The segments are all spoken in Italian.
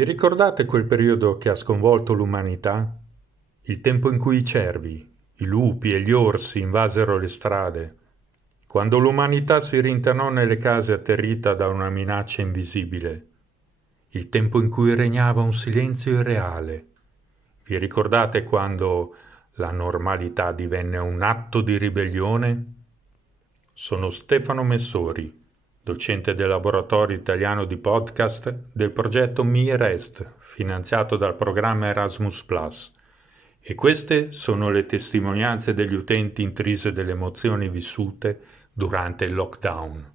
Vi ricordate quel periodo che ha sconvolto l'umanità? Il tempo in cui i cervi, i lupi e gli orsi invasero le strade, quando l'umanità si rintanò nelle case atterrita da una minaccia invisibile, il tempo in cui regnava un silenzio irreale. Vi ricordate quando la normalità divenne un atto di ribellione? Sono Stefano Messori, docente del Laboratorio Italiano di Podcast del progetto MiRest, finanziato dal programma Erasmus+, e queste sono le testimonianze degli utenti intrise delle emozioni vissute durante il lockdown.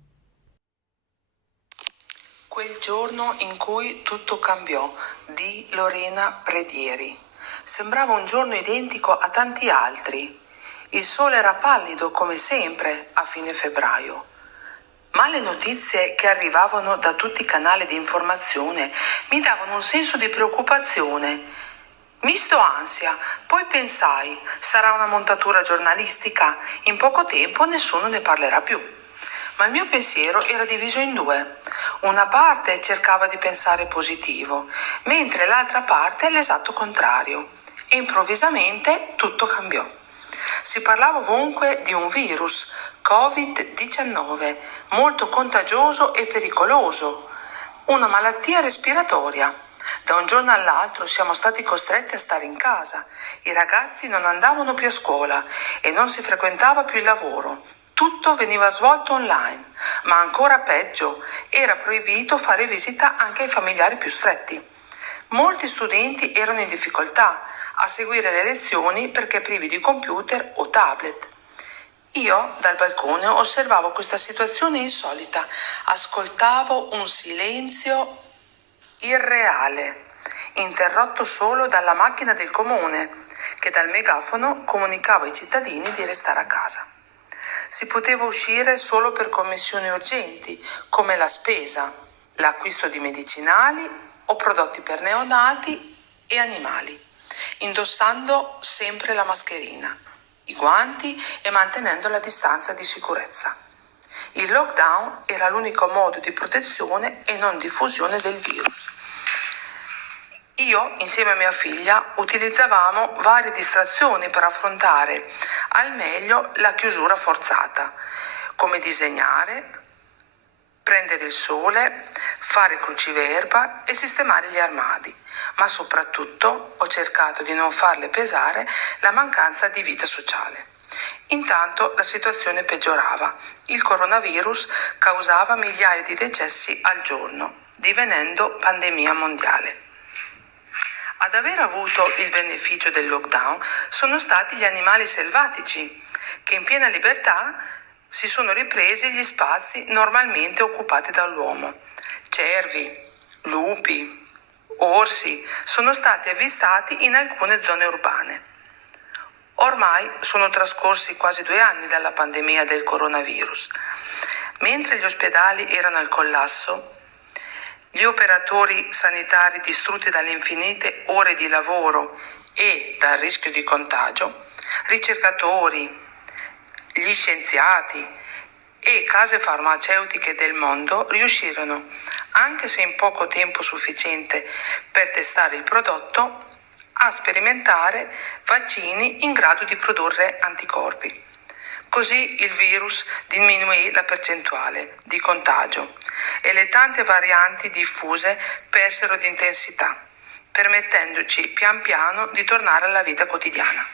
Quel giorno in cui tutto cambiò, di Lorena Predieri. Sembrava un giorno identico a tanti altri. Il sole era pallido come sempre a fine febbraio. Ma le notizie che arrivavano da tutti i canali di informazione mi davano un senso di preoccupazione. Misto ansia, poi pensai, sarà una montatura giornalistica, in poco tempo nessuno ne parlerà più. Ma il mio pensiero era diviso in due. Una parte cercava di pensare positivo, mentre l'altra parte l'esatto contrario. E improvvisamente tutto cambiò. Si parlava ovunque di un virus, Covid-19, molto contagioso e pericoloso, una malattia respiratoria. Da un giorno all'altro siamo stati costretti a stare in casa. I ragazzi non andavano più a scuola e non si frequentava più il lavoro. Tutto veniva svolto online, ma ancora peggio, era proibito fare visita anche ai familiari più stretti. Molti studenti erano in difficoltà a seguire le lezioni perché privi di computer o tablet. Io dal balcone osservavo questa situazione insolita, ascoltavo un silenzio irreale, interrotto solo dalla macchina del comune, che dal megafono comunicava ai cittadini di restare a casa. Si poteva uscire solo per commissioni urgenti, come la spesa, l'acquisto di medicinali o prodotti per neonati e animali, indossando sempre la mascherina, i guanti e mantenendo la distanza di sicurezza. Il lockdown era l'unico modo di protezione e non diffusione del virus. Io, insieme a mia figlia, utilizzavamo varie distrazioni per affrontare al meglio la chiusura forzata, come disegnare, prendere il sole, fare cruciverba e sistemare gli armadi, ma soprattutto ho cercato di non farle pesare la mancanza di vita sociale. Intanto la situazione peggiorava. Il coronavirus causava migliaia di decessi al giorno, divenendo pandemia mondiale. Ad aver avuto il beneficio del lockdown sono stati gli animali selvatici, che in piena libertà si sono ripresi gli spazi normalmente occupati dall'uomo. Cervi, lupi, orsi sono stati avvistati in alcune zone urbane. Ormai sono trascorsi quasi 2 anni dalla pandemia del coronavirus. Mentre gli ospedali erano al collasso, gli operatori sanitari distrutti dalle infinite ore di lavoro e dal rischio di contagio, ricercatori, gli scienziati e case farmaceutiche del mondo riuscirono, anche se in poco tempo sufficiente per testare il prodotto, a sperimentare vaccini in grado di produrre anticorpi. Così il virus diminuì la percentuale di contagio e le tante varianti diffuse persero di intensità, permettendoci pian piano di tornare alla vita quotidiana.